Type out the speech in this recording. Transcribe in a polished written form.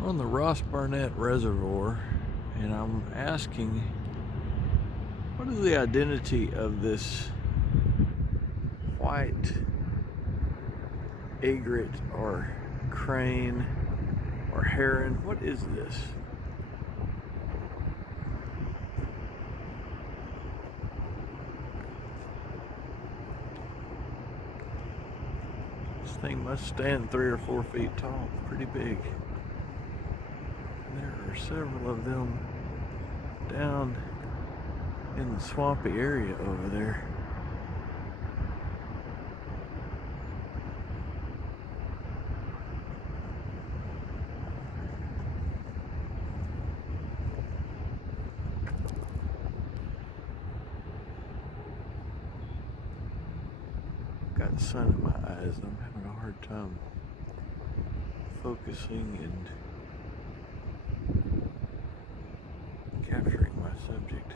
We're on the Ross Barnett Reservoir, and I'm asking, what is the identity of this white egret or crane or heron? What is this? This thing must stand 3 or 4 feet tall, pretty big. And there are several of them down in the swampy area over there. Got sun in my eyes and I'm having a hard time focusing and capturing my subject.